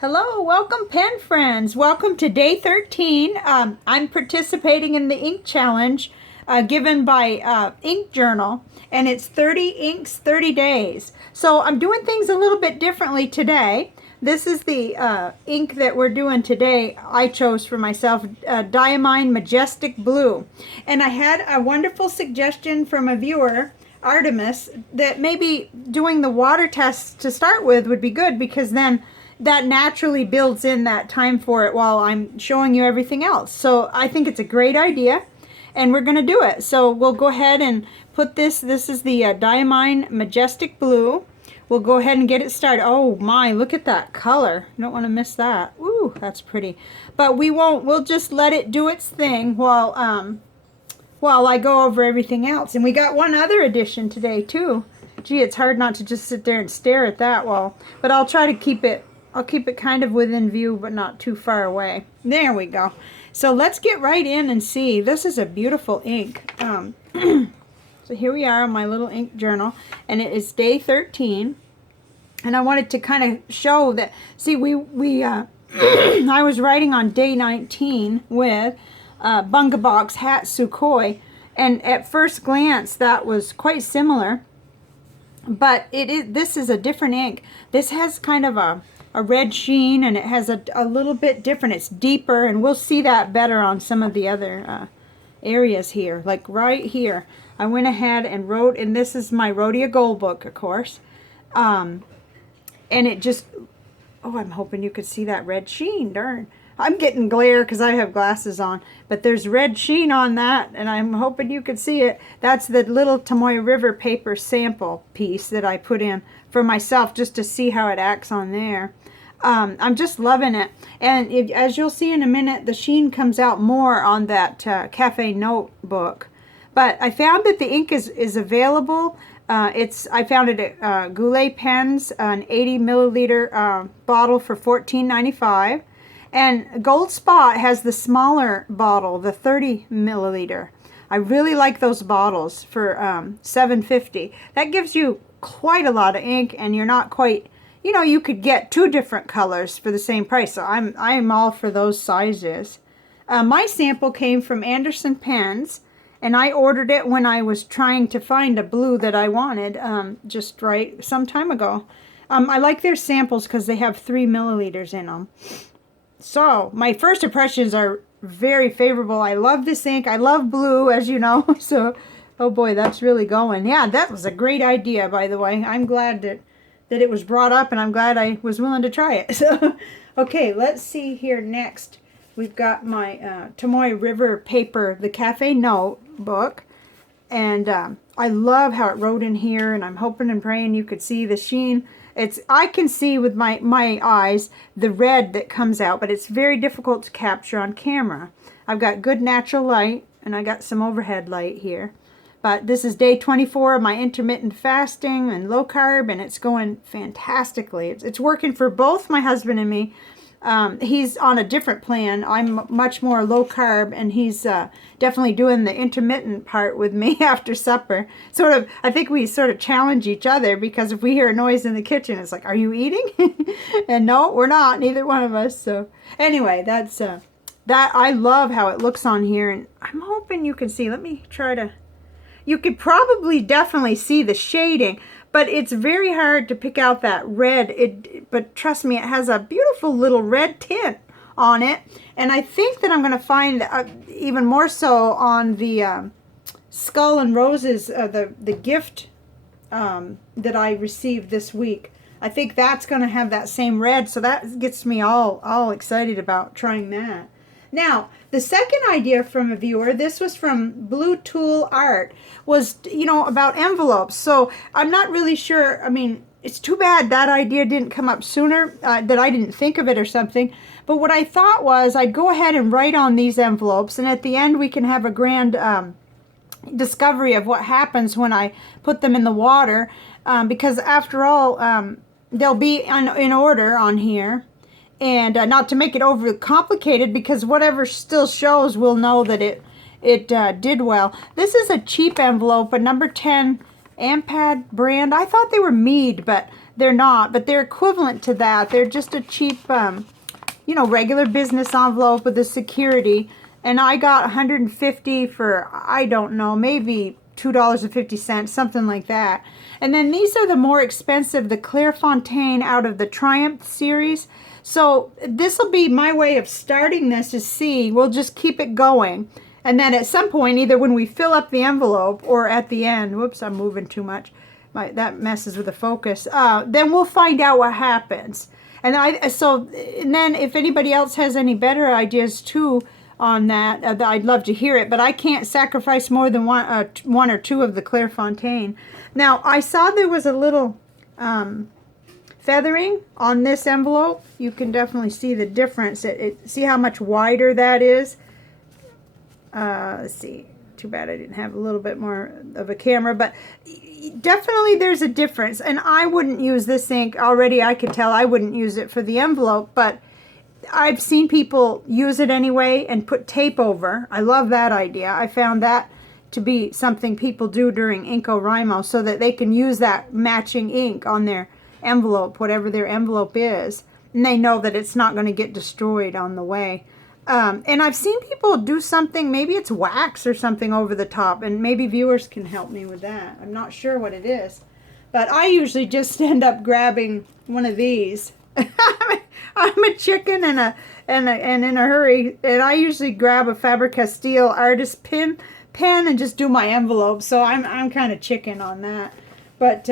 Hello, welcome pen friends. Welcome to day 13. I'm participating in the ink challenge given by Ink Journal, and it's 30 inks, 30 days. So I'm doing things a little bit differently today. This is the ink that we're doing today. I chose for myself Diamine Majestic Blue. And I had a wonderful suggestion from a viewer, Artemis, that maybe doing the water test to start with would be good, because then that naturally builds in that time for it while I'm showing you everything else. So I think it's a great idea, and we're going to do it. So we'll go ahead and put this is the Diamine Majestic Blue. We'll go ahead and get it started. Oh my, look at that color. You don't want to miss that. Ooh, that's pretty. But we'll just let it do its thing while I go over everything else. And we got one other addition today too. Gee, it's hard not to just sit there and stare at that wall. But I'll try to keep it kind of within view, but not too far away. There we go. So let's get right in and see. This is a beautiful ink. So here we are on my little ink journal, and it is day 13. And I wanted to kind of show that, see, I was writing on day 19 with Bunga Box Hat Sukhoi, and at first glance that was quite similar, but this is a different ink. This has kind of a red sheen, and it has a little bit different. It's deeper, and we'll see that better on some of the other areas here. Like right here, I went ahead and wrote, and this is my Rhodia Gold book, of course, and it just, oh, I'm hoping you could see that red sheen. Darn, I'm getting glare because I have glasses on, but there's red sheen on that, and I'm hoping you could see it. That's the little Tomoe River paper sample piece that I put in for myself just to see how it acts on there. I'm just loving it, and as you'll see in a minute, the sheen comes out more on that Cafe Notebook. But I found that the ink is available. I found it at Goulet Pens, an 80 milliliter bottle for $14.95, and Gold Spot has the smaller bottle, the 30 milliliter. I really like those bottles for $7.50. That gives you quite a lot of ink, and you're not quite, you know, you could get two different colors for the same price. So I'm all for those sizes. My sample came from Anderson Pens, and I ordered it when I was trying to find a blue that I wanted just right some time ago. I like their samples because they have 3 milliliters in them. So my first impressions are very favorable. I love this ink. I love blue, as you know. So, oh boy, that's really going. Yeah, that was a great idea, by the way. I'm glad that it was brought up, and I'm glad I was willing to try it. So, okay, let's see here next. We've got my Tomoe River paper, the Cafe Notebook, and I love how it wrote in here, and I'm hoping and praying you could see the sheen. I can see with my eyes the red that comes out, but it's very difficult to capture on camera. I've got good natural light, and I got some overhead light here. But this is day 24 of my intermittent fasting and low carb, and it's going fantastically. It's working for both my husband and me. He's on a different plan. I'm much more low carb, and he's definitely doing the intermittent part with me after supper. I think we sort of challenge each other, because if we hear a noise in the kitchen, it's like, are you eating? And no, we're not, neither one of us. So anyway, that's that. I love how it looks on here, and I'm hoping you can see. Let me try to. You could probably definitely see the shading, but it's very hard to pick out that red. But trust me, it has a beautiful little red tint on it. And I think that I'm going to find even more so on the Skull and Roses, the gift that I received this week. I think that's going to have that same red, so that gets me all excited about trying that. Now, the second idea from a viewer, this was from bluetulleart, was, you know, about envelopes. So I'm not really sure. I mean, it's too bad that idea didn't come up sooner, that I didn't think of it or something. But what I thought was I'd go ahead and write on these envelopes, and at the end we can have a grand discovery of what happens when I put them in the water, because after all, they'll be in order on here. And not to make it overly complicated, because whatever still shows, we'll know that it did well. This is a cheap envelope, a number 10 Ampad brand. I thought they were Mead, but they're not, but they're equivalent to that. They're just a cheap, you know, regular business envelope with a security. And I got 150 for, I don't know, maybe $2.50, something like that. And then these are the more expensive, the Clairefontaine out of the Triumph series. So this will be my way of starting this to see. We'll just keep it going. And then at some point, either when we fill up the envelope or at the end, whoops, I'm moving too much. That messes with the focus. Then we'll find out what happens. And then if anybody else has any better ideas too on that, I'd love to hear it. But I can't sacrifice more than one or two of the Clairefontaine. Now, I saw there was a little feathering on this envelope. You can definitely see the difference. See how much wider that is? Let's see. Too bad I didn't have a little bit more of a camera, but definitely there's a difference. And I wouldn't use this ink. Already I could tell I wouldn't use it for the envelope, but I've seen people use it anyway and put tape over. I love that idea. I found that to be something people do during InkoWrimo so that they can use that matching ink on their envelope, whatever their envelope is, and they know that it's not going to get destroyed on the way. And I've seen people do something, maybe it's wax or something over the top, and maybe viewers can help me with that. I'm not sure what it is, but I usually just end up grabbing one of these. I'm a chicken and in a hurry, and I usually grab a Faber-Castell artist pen and just do my envelope. So I'm kind of chicken on that, but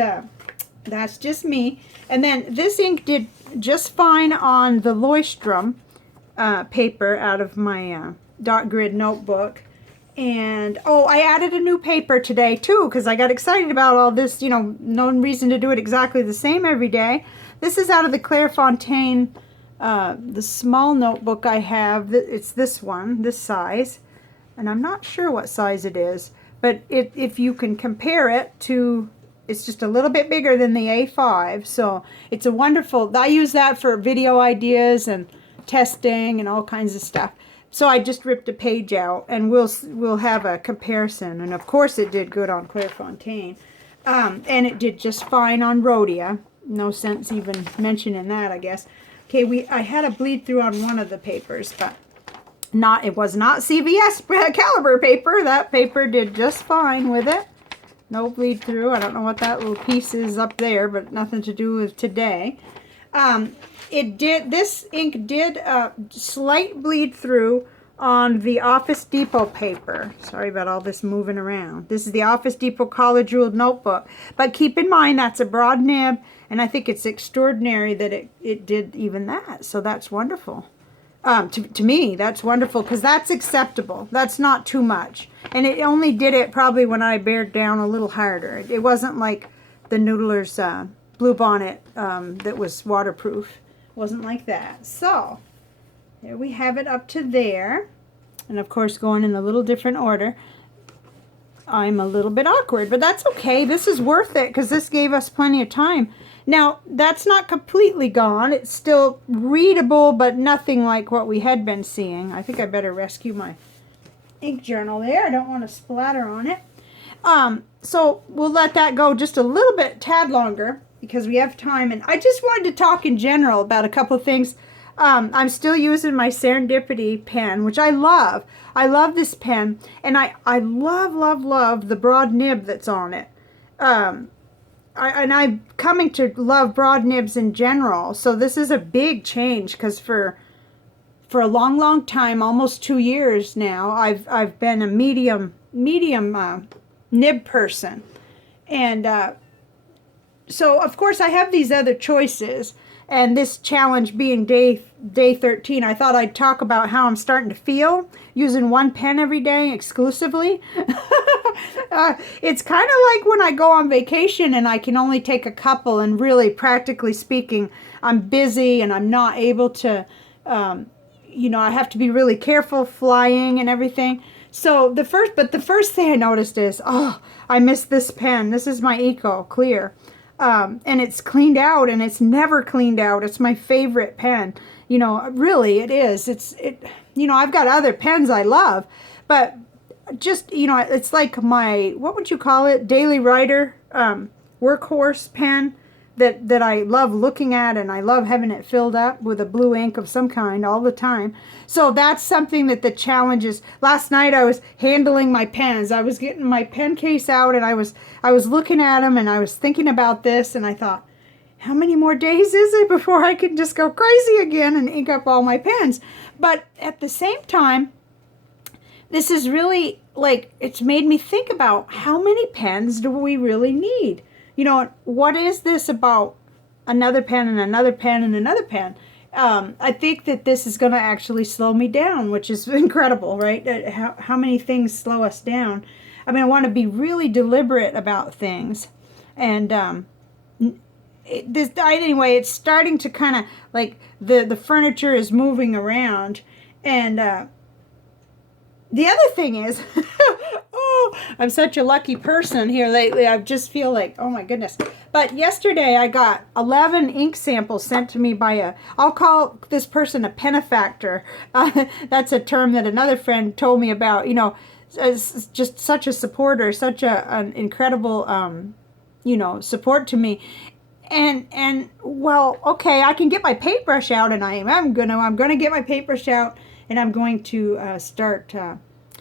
that's just me. And then this ink did just fine on the Leuchtturm paper out of my dot grid notebook. And oh, I added a new paper today too because I got excited about all this, you know, no reason to do it exactly the same every day. This is out of the Clairefontaine, the small notebook I have. It's this one, this size, and I'm not sure what size it is, but if you can compare it to, it's just a little bit bigger than the A5, so it's a wonderful, I use that for video ideas and testing and all kinds of stuff. So I just ripped a page out, and we'll have a comparison. And of course it did good on Clairefontaine, and it did just fine on Rhodia. No sense even mentioning that, I guess. Okay, I had a bleed through on one of the papers, but it was not CVS caliber paper. That paper did just fine with it. No bleed through. I don't know what that little piece is up there, but nothing to do with today. This ink did slight bleed through on the Office Depot paper. Sorry about all this moving around. This is the Office Depot College Ruled Notebook. But keep in mind, that's a broad nib, and I think it's extraordinary that it did even that. So that's wonderful. To me, that's wonderful because that's acceptable. That's not too much. And it only did it probably when I bared down a little harder. It wasn't like the Noodler's Blue Bonnet that was waterproof. Wasn't like that. So there we have it up to there, and of course going in a little different order. I'm a little bit awkward, but that's okay. This is worth it because this gave us plenty of time. Now that's not completely gone. It's still readable, but nothing like what we had been seeing. I think I better rescue my ink journal there. I don't want to splatter on it. So we'll let that go just a little bit, tad longer, because we have time. And I just wanted to talk in general about a couple of things. I'm still using my Serendipity pen, which I love. I love this pen, and I love the broad nib that's on it. I'm coming to love broad nibs in general. So this is a big change because for a long time, almost 2 years now, I've been a medium nib person, and so of course I have these other choices, and this challenge being day 13, I thought I'd talk about how I'm starting to feel using one pen every day exclusively. It's kind of like when I go on vacation and I can only take a couple, and really practically speaking I'm busy and I'm not able to you know, I have to be really careful flying and everything. So the first thing I noticed is, oh, I miss this pen. This is my Eco Clear. And it's cleaned out, and it's never cleaned out. It's my favorite pen. You know, really, it is. You know, I've got other pens I love, but just, you know, it's like my, what would you call it? Daily Writer, workhorse pen, that I love looking at, and I love having it filled up with a blue ink of some kind all the time. So that's something that the challenge is. Last night I was handling my pens. I was getting my pen case out, and I was looking at them, and I was thinking about this, and I thought, how many more days is it before I can just go crazy again and ink up all my pens? But at the same time, this is really, like, it's made me think about how many pens do we really need? You know, what is this about another pen and another pen and another pen? I think that this is going to actually slow me down, which is incredible, right? How many things slow us down. I mean, I want to be really deliberate about things. And anyway, it's starting to kind of, like, the furniture is moving around. And the other thing is, oh, I'm such a lucky person here lately. I just feel like, oh my goodness. But yesterday I got 11 ink samples sent to me by I'll call this person a benefactor. That's a term that another friend told me about. You know, just such a supporter, such an incredible, you know, support to me. And well, okay, I can get my paintbrush out, and I'm gonna get my paintbrush out. And I'm going to start,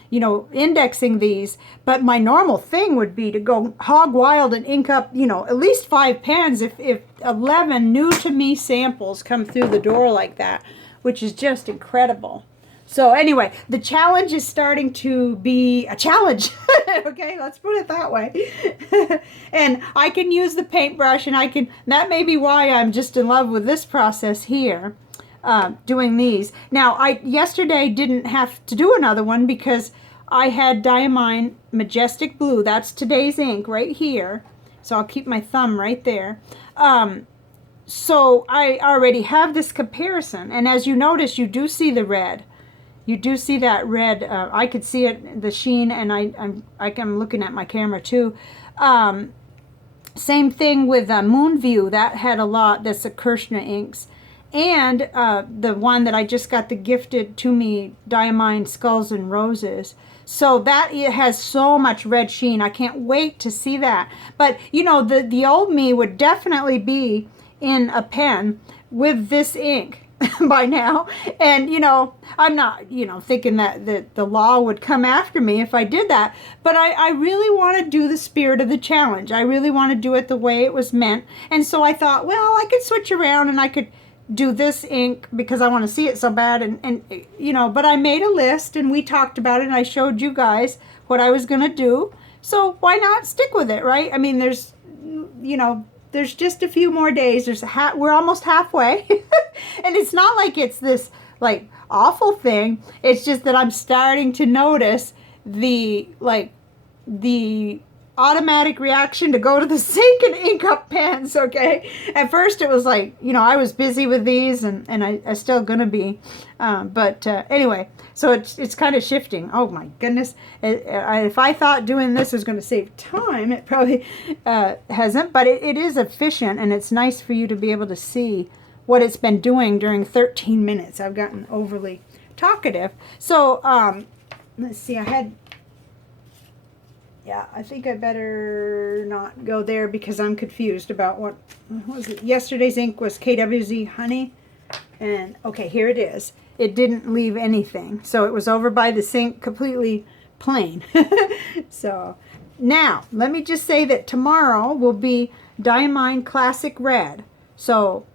you know, indexing these. But my normal thing would be to go hog wild and ink up, you know, at least 5 pens if 11 new to me samples come through the door like that, which is just incredible. So anyway, the challenge is starting to be a challenge. Okay, let's put it that way. And I can use the paintbrush, and that may be why I'm just in love with this process here. Doing these. Now, I yesterday didn't have to do another one because I had Diamine Majestic Blue. That's today's ink right here. So I'll keep my thumb right there. So I already have this comparison. And as you notice, you do see the red. You do see that red. I could see it, the sheen, and I'm looking at my camera too. Same thing with Moon View. That had a lot. That's the Kirshner inks. And the one that I just got the gifted to me, Diamine Skulls and Roses. So that it has so much red sheen. I can't wait to see that. But, you know, the old me would definitely be in a pen with this ink by now. And, you know, I'm not, you know, thinking that the law would come after me if I did that. But I really want to do the spirit of the challenge. I really want to do it the way it was meant. And so I thought, well, I could switch around and I could do this ink because I want to see it so bad, and you know, but I made a list and we talked about it, and I showed you guys what I was going to do. So why not stick with it, right? I mean, there's, you know, there's just a few more days. We're almost halfway. And it's not like it's this like awful thing. It's just that I'm starting to notice the automatic reaction to go to the sink and ink up pens, okay? At first it was like, you know, I was busy with these, and I still gonna be. But anyway, so it's kind of shifting. Oh my goodness. If I thought doing this was going to save time, it probably hasn't. But it is efficient, and it's nice for you to be able to see what it's been doing during 13 minutes. I've gotten overly talkative. So let's see, I think I better not go there because I'm confused about what was it? Yesterday's ink was KWZ Honey. And okay, here it is. It didn't leave anything. So it was over by the sink completely plain. So now, let me just say that tomorrow will be Diamine Classic Red. So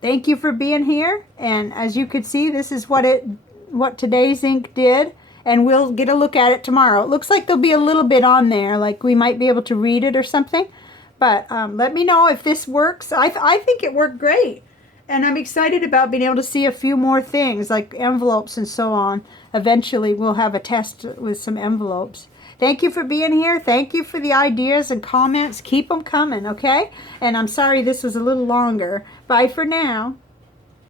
thank you for being here. And as you could see, this is what today's ink did. And we'll get a look at it tomorrow. It looks like there'll be a little bit on there, like we might be able to read it or something. But let me know if this works. I think it worked great. And I'm excited about being able to see a few more things, like envelopes and so on. Eventually, we'll have a test with some envelopes. Thank you for being here. Thank you for the ideas and comments. Keep them coming, okay? And I'm sorry this was a little longer. Bye for now.